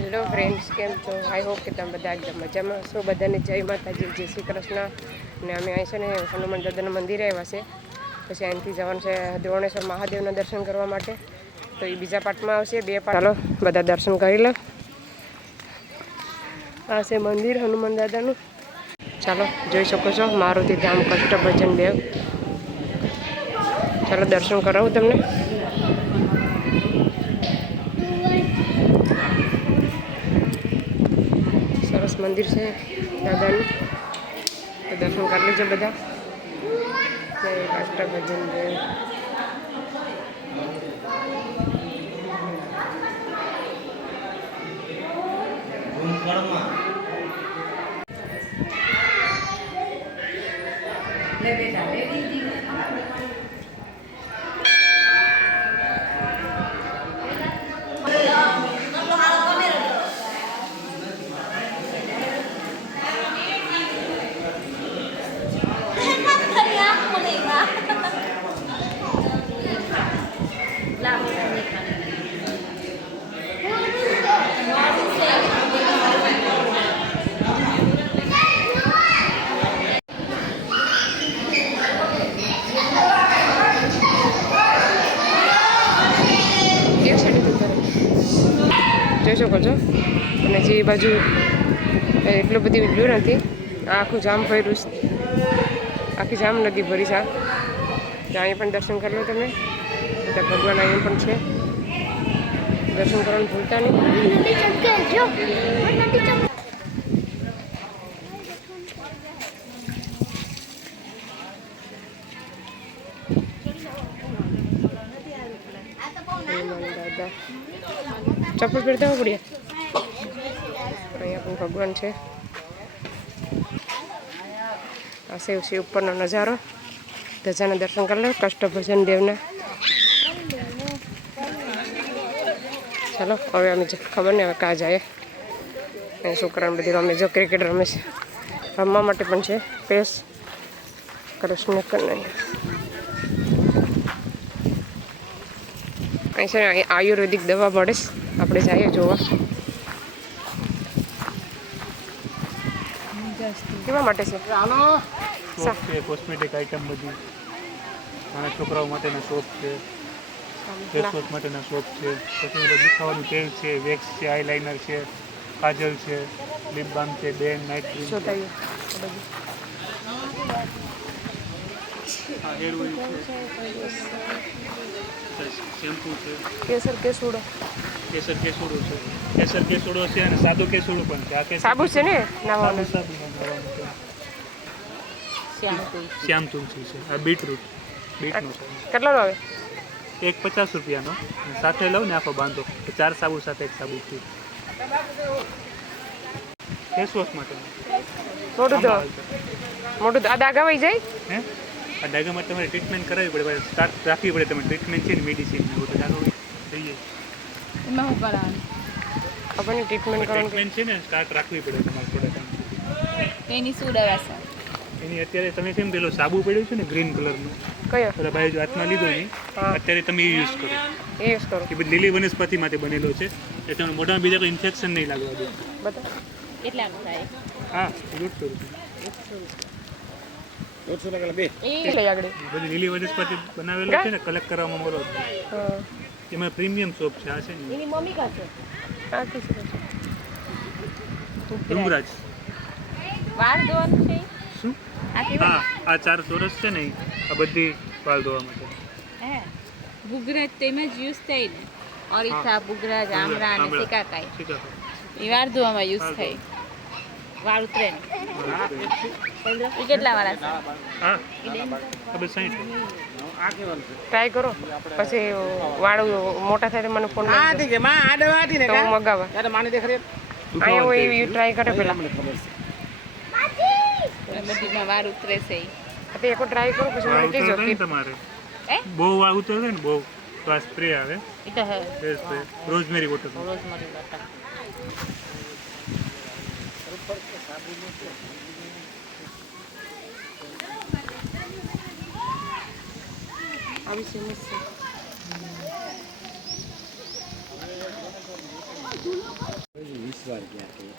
Hello friends કેમ છો? I hope કે તમે બધા એકદમ મજામાં છો બધાને જય માતાજી, જય શ્રી કૃષ્ણ. અને અમે અહીં છે ને હનુમાન દાદાના મંદિરે આવ્યા છે. પછી અહીંથી જવાનું છે દ્રોણેશ્વર મહાદેવના દર્શન કરવા માટે. તો એ બીજા પાર્ટમાં આવશે. બે પાર્ટ ચાલો, બધા દર્શન કરી લો. આ છે મંદિર હનુમાન દાદાનું. ચાલો, જોઈ શકો છો. મારુતિ ધામ કષ્ટભજન દેવ ચાલો, દર્શન કરાવું તમને સરસ મંદિર છે દાદાનું. દર્શન કરી લેજો બધા. જય દેવ કેમ જોઈ શકો છો અને જે બાજુ એટલું બધી ભીડ નથી. આ આખું જામ ભર્યું છે. આખી જામ નદી ભરી છે ત્યાં પણ દર્શન કરી લો તમે. બધા ભગવાન અહીંયા પણ છે. દર્શન કરવાનું ભૂલતા નહીં. દાદા. ચપ્પલ પહેરતા હોવા પડ્યા અહીંયા પણ ભગવાન છે. આ શિવ છે ઉપરનો નજારો. ધજાના દર્શન કરી લો, કષ્ટભજન દેવના. ચાલો, હવે અમે ખબર નહીં, હવે કાં જાય. અહીં છોકરાને બધી રમે જો ક્રિકેટ રમે છે. રમવા માટે પણ છે, પેસ. કૃષ્ણ કનૈયા. અહીં છે આયુર્વેદિક દવા મળે છે. આપણે જઈએ જોવા. કેવા માટે છે? શોપ છે કોસ્મેટિક આઇટમ બધી. નાના છોકરાઓ માટેના શોપ છે ફેસવોશ માટેના શોપ છે. પછી બધું ખાવાનું તેલ છે વેક્સ છે આઈલાઇનર છે કાજલ છે લીપ બામ છે બેન નાઇટ ક્રીમ છે. હેર ઓઇલ છે. શેમ્પૂ છે. કેસર કેસુડો. કેસર કેસુડો છે. કેસર કેસુડો છે અને સાદો કેસુડો પણ છે. આ કેસર સાબુ છે ને સાબુ શ્યામ તુલસી છે. આ બીટરૂટ. બીટનો છે. કેટલાનો આવે? એક પચાસ રૂપિયાનો. સાથે લઉં ને આખો બાંધો. તો ચાર સાબુ સાથે એક સાબુ થી ફેસ વોશ માટે મોટું મોટું આ દાગા વહી જાય? હે? આ ડાયગામાં તમારે ટ્રીટમેન્ટ કરાવવી પડે સ્ટાર્ટ રાખવી પડે તમે ટ્રીટમેન્ટ છે ને મેડિસિન એવું તો જાગો થઈ એમાં હું કરવાનું આપણને ટ્રીટમેન્ટ કરવાનું ટ્રીટમેન્ટ છે ને સ્ટાર્ટ રાખવી પડે તમારે થોડા ટાઈમ એની શું દવા છે? એની અત્યારે તમે કેમ પેલો સાબુ પડ્યો છે ને ગ્રીન કલરનું કયો? પેલા ભાઈ જો હાથમાં લીધો ને અત્યારે તમે એ યુઝ કરો. એ યુઝ કરો. એ બધી લીલી વનસ્પતિમાંથી બનેલો છે. એટલે તમને મોઢામાં બીજા કોઈ ઇન્ફેક્શન નહીં લાગવા દે. બધા કેટલાનું થાય? હા દોઢસો રૂપિયા. એ લઈ આગળ. બધી લીલી વનસ્પતિ બનાવેલો છે ને કલેક્ટ કરવામાં મોલો એમાં પ્રીમિયમ શોપ છે આ છે ને. એની મમ્મી કાશે આ કિસરો છે. ડુંગરાજ વાળ ધોવાનું છે? શું? આ કેવા? આ ચાર ચોરસ છે ને આ બધી વાળ ધોવા માટે. હે. ગુગરાજ તેમાં જ યુઝ થાય ને. ઓરિસ્સા ગુગરાજ આમરા અને. સિકાકાઈ એ ધોવામાં યુઝ થાય. વાળ ઉતરે. એ કેટલા વાળા છે? હા ખબર બસ સાઈઠ ટ્રાય કરો. પછી વાળું મોટા થાય મને ફોન તો હું મગાવા. અહીંયા હોય એવી ટ્રાય કરે પેલા. બધીમાં વાળ ઉતરે છે. તો એક ટ્રાય કરો પછી મને કહેજો કે તમારે. હે? બહુ વાળ ઉતરે ને બહુ. તો આ સ્પ્રે આવે. એ તો હે. એ સ્પ્રે રોઝમેરી વોટર રોજ મરી બતા આવી છે આવી છે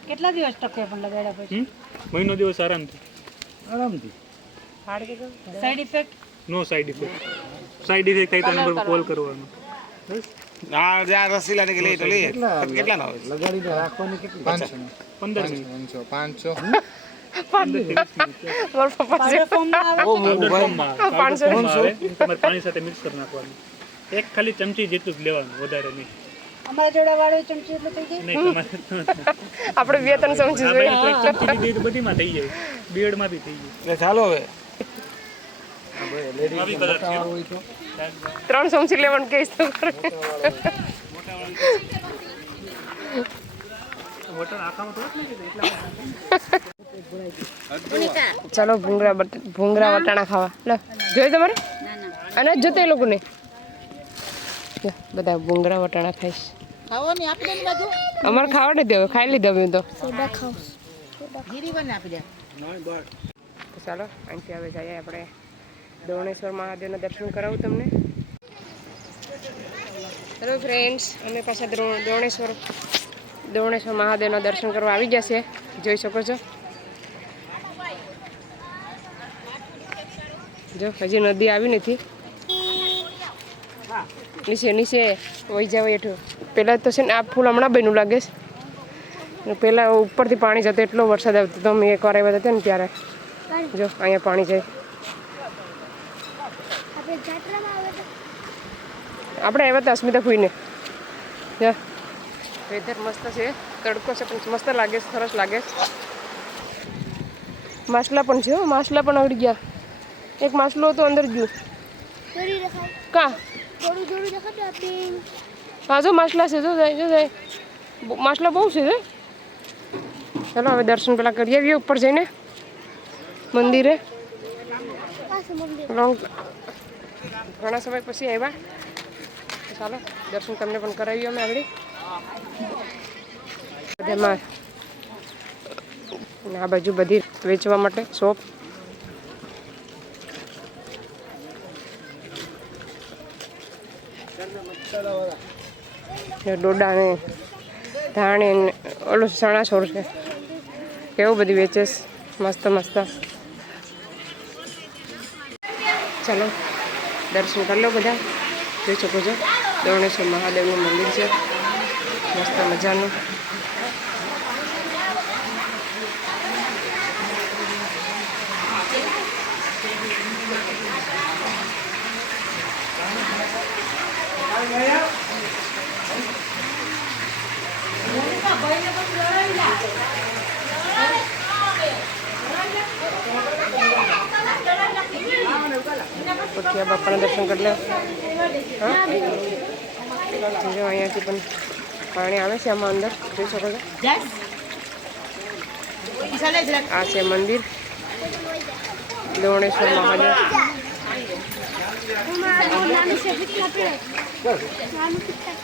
કેટલા દિવસ ટકે પણ લગાડ્યા પછી? મહિનો દિવસ આરામથી. આરામથી. Side effect no side effect side effect થાય તો નંબર કોલ કરવાનો. આ જે આ રસીલા ને લઈ તો લઈએ. કેટલા નો લગાડીને રાખવાની કેટલી? 500 15 500 500 પાણી સાથે મિક્સ કરી નાખવાનું. એક ખાલી ચમચી જેટલું જ લેવાનું વધારે નહીં. અમારા જોડા વાળો ચમચી એટલે થઈ જાય? આપણે બે ત્રણ ચમચી જોઈએ. ચમચી દીધી તો બધીમાં થઈ જાય. બિયર્ડમાં બી થઈ જાય. ચાલો હવે. ત્રણ સમજી લેવાનું કહીશ તો. ચાલો ભૂંગળા બટ ભૂંગળા વટાણા ખાવા. લો, જોયું તમારે? અને જોતો એ લોકોને. બધા ભૂંગળા વટાણા ખાઈશ. અમારે ખાવા નથી દેવું, ખાઈ લીધો મેં તો. ચાલો, અહીંથી હવે જઈએ આપણે દોણેશ્વર મહાદેવના દર્શન કરાવું તમને. હેલો ફ્રેન્ડ્સ અમે પાછા દ્રો- દોણેશ્વર દોણેશ્વર મહાદેવના દર્શન કરવા આવી ગયા છે જોઈ શકો છો. જો, હજી નદી આવી નથી. નીચે નીચે વહી જાવ એઠું પહેલાં તો છે ને આ ફૂલ હમણાં બન્યું લાગે છે. પહેલાં ઉપરથી પાણી જતો, એટલો વરસાદ આવતો તો અમે એકવાર આવ્યા હતા ને ત્યારે. જો, અહીંયા પાણી જાય. આપણે આવ્યા હતા અસ્મિતા ફૂઈને જો. વેધર મસ્ત છે. તડકો છે પણ મસ્ત લાગે છે સરસ લાગે છે. માછલા પણ છે માછલા પણ આવડી ગયા. એક માછલો હતો અંદર ગયું. કા? હા જો માછલા છે જો જાય જો જાય. માછલા બહુ છે ચાલો હવે દર્શન પેલા કરી આવીએ ઉપર જઈને. મંદિરે. લોંગ. ઘણા સમય પછી આવ્યા ચાલો દર્શન તમને પણ કરાવીએ અમે આગળ. બધામાં આ બાજુ બધી વેચવા માટે શોપ. ડોડા ને ધાણી ને ઓલું છોડ છે. કેવું બધી વેચે મસ્ત મસ્ત. ચાલો, દર્શન કરી લો બધા. જોઈ શકો છો દોણેશ્વર મહાદેવનું મંદિર છે. મસ્ત મજાનું પછી આ બાપાના દર્શન કરી લો હા જો અહીંયાથી પણ પાણી આવે છે આમાં અંદર. જોઈ શકો છો? આ છે મંદિર. દોણેશ્વર મહાદેવ. નાનું છે ફીટલા પીડે નાનું ફીટલા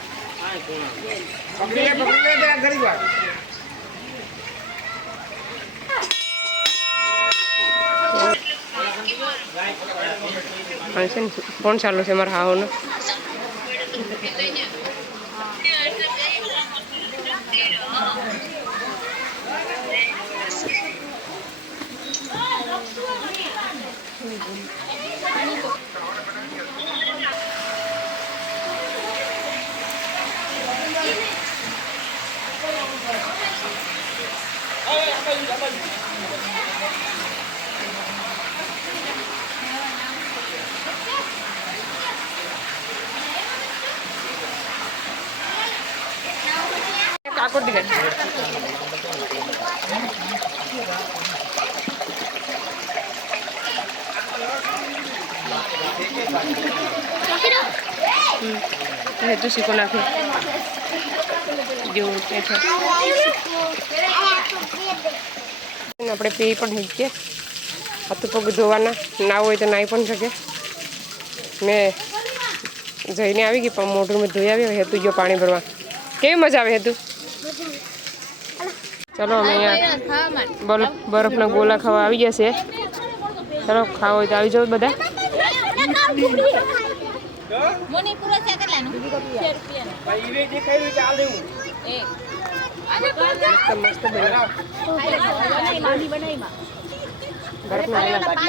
છે ને ફોન ચાલુ છે મારા હાઓનો હેતુ શીખો નાખ્યો જેવું આપણે પી પણ શકીએ હાથ પગ ધોવાના. ના હોય તો નાહી પણ શકે. મેં જઈને આવી ગઈ, પણ મોઢું મેં ધોઈ આવ્યો, હેતુ ગયો પાણી ભરવા. કેવી મજા આવે હેતુ? ચલો અમે અહીંયા બરફ બરફના ગોલા ખાવા આવી ગયા છે ચલો ખાવા હોય તો આવી જાઓ બધા. મોની પૂરો છે કેટલાનું? 2 રૂપિયાનું એક મસ્ત મસ્ત બન્યું બરફનો કલર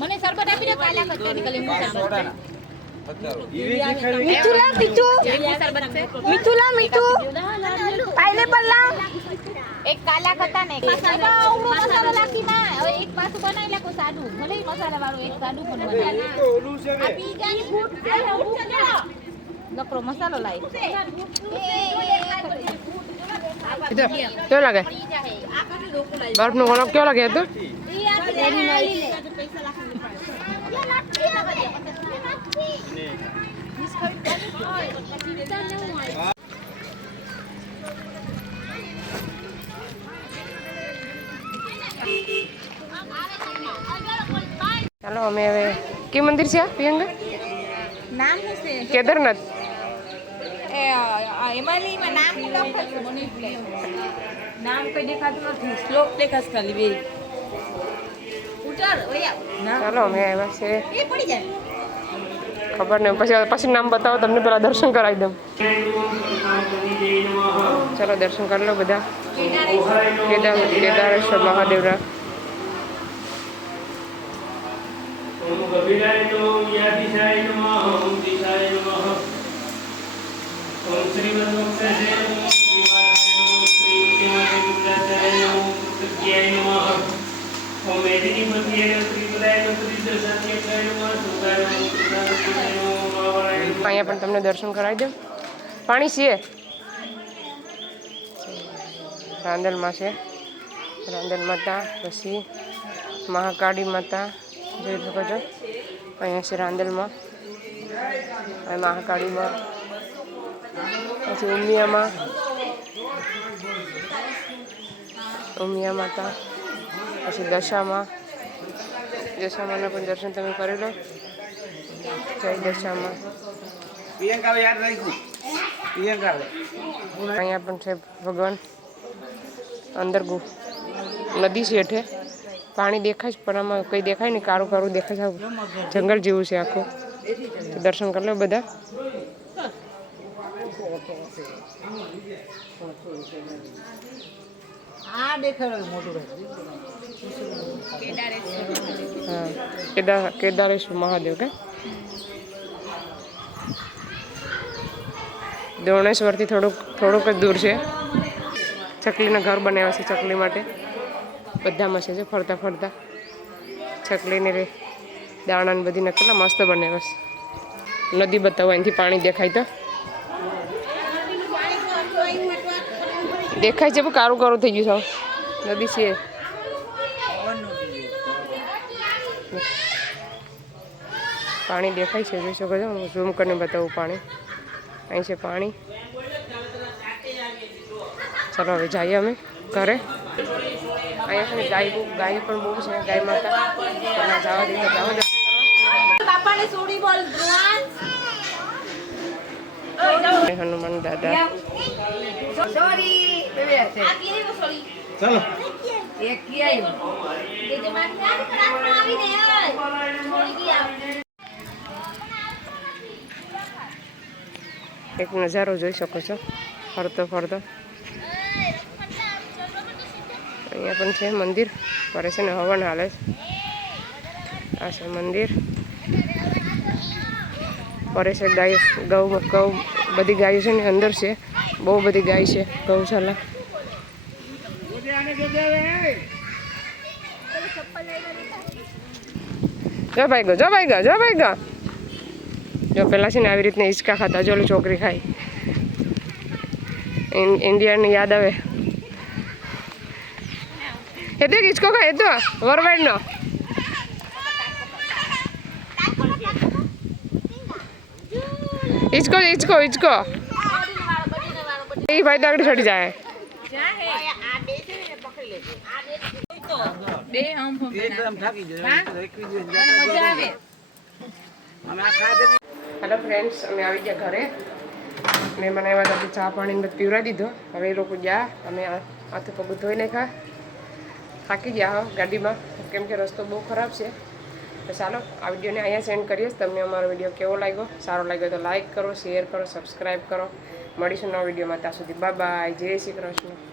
મને શરબત આપી દે કાલા કચોરી કલી શરબત મીઠું મિથુલા મીઠું. પાઇનેપલ લા એક કાલા કતા ને મસાલો. લાખી એક પાછું બનાવી લાખો સાદું. ભલે મસાલા વાળું એક સાદું પણ બનાવી આ બીજાની ફૂટ નકરો મસાલો લાવી કેવો લાગે? કેવો હતો? ચાલો અમે હવે કે મંદિર છે આ પ્રિયંકા? નામ છે. કેદારનાથ. એ નામ લખેલ છે મને ભૂલાઈ નામ કઈ દેખાતું નથી. શ્લોક દેખાશ ખાલી બે ચાલો અમે આવ્યા છે પડી જાય. ખબર નહીં પછી પછી નામ બતાવો તમને પેલા દર્શન કરાવી દઉં ચાલો દર્શન કરી લો બધા કેદાર કેદારેશ્વર મહાદેવરા ઓમ કપિલાય નમઃ યાદિશાય નમઃ ઓમ દિશાય નમઃ ઓમ શ્રીમદ્વક્ષસે નમઃ શ્રીમાતાય નમઃ શ્રી ઉદ્યમાય ગુપ્તાચાર્ય નમઃ કૃત્યાય નમઃ ઓમ મેદિનીપતિય નમઃ ત્રિપદાય નમઃ ત્રિદશાત્યકાય નમઃ સુગાય નમઃ કૃતાસ્તુતાય નમઃ મહાવરાય નમઃ અહીંયા પણ તમને દર્શન કરાવી દઉં. પાણી છે. રાંદલમાં છે. રાંદલ માતા, પછી મહાકાળી માતા, જોઈ શકો છો. અહીંયા છે રાંદલમાં. મહાકાળીમાં. પછી ઉમિયામાં. ઉમિયા માતા, પછી દશામાં. દશામાના પણ દર્શન તમે કરી લો. જય દશામાં. પ્રિયંકા યાદ રાખ્યું પ્રિયંકા અહીંયા પણ છે ભગવાન અંદર ગુ નદી છે હેઠે પાણી દેખાય છે પણ આમાં કંઈ દેખાય નહીં કાળું કાળું દેખાય છે આવું જંગલ જેવું છે આખું તો દર્શન કરી લો બધા આ દેખાડો મોટું હા કેદાર કેદારેશ્વર મહાદેવ કે દોણેશ્વરથી થોડુંક થોડુંક જ દૂર છે. ચકલીના ઘર બનાવ્યા છે ચકલી માટે. બધામાં છે ફરતા ફરતા. ચકલીને રે દાણા ને બધી નખેલા મસ્ત બનાવ્યા છે નદી બતાવો એનાથી પાણી દેખાય તો. દેખાય છે, પણ કારું કારું થઈ ગયું સાવ નદી છે. પાણી દેખાય છે, જોઈ શકો છો. ઝૂમ કરીને બતાવું પાણી. અહીં છે પાણી. ચાલો હવે જઈએ અમે ઘરે. અહીંયા છે ને ગાય બહુ ગાય પણ બહુ છે ગાય માતા. ના જવા દે જવા દે. બાપાને સોડી બોલ ધ્રુવાન. હનુમાન દાદા. સોરી. ચાલો. એક છોડી ગયા એક નજારો જોઈ શકો છો. ફરતો ફરતો. અહીંયા પણ છે મંદિર. ફરે છે ને હવન હાલે છે. આ છે મંદિર. ફરે છે ગાય, ગૌ ગૌ બધી ગાયો છે ને અંદર છે. બહુ બધી ગાય છે, ગૌશાલા. જો ભાઈ ગો, જો ભાઈ ગો, જો ભાઈ ગયો જો પેલા છે ને આવી રીતના હિંચકા ખાતા. જો છોકરી ખાય ઇન- ઇન્ડિયાની યાદ આવે. એ તો હિંચકો ખાય એ તો વરવાડનો હિંચકો હિંચકો હિંચકો. એ ભાઈ તો આગળ છોડી જાય. બે હમ હમ એકદમ થાકી દિવસ મજા આવે. અમે આ ખાધે હેલો ફ્રેન્ડ્સ અમે આવી ગયા ઘરે. મેં મને એવા તો ચા પાણી બધું પીવડાવી દીધો. હવે એ લોકો ગયા, અમે હાથે પગ ધોઈ નાખ્યા. થાકી ગયા હો ગાડીમાં. કેમ કે રસ્તો બહુ ખરાબ છે. તો ચાલો, આ વિડીયોને અહીંયા સેન્ડ કરીએ. તમને અમારો વીડિયો કેવો લાગ્યો? સારો લાગ્યો તો લાઇક કરો, શેર કરો, સબસ્ક્રાઈબ કરો. મળીશું નવા વિડીયોમાં ત્યાં સુધી. બાય જય શ્રી કૃષ્ણ.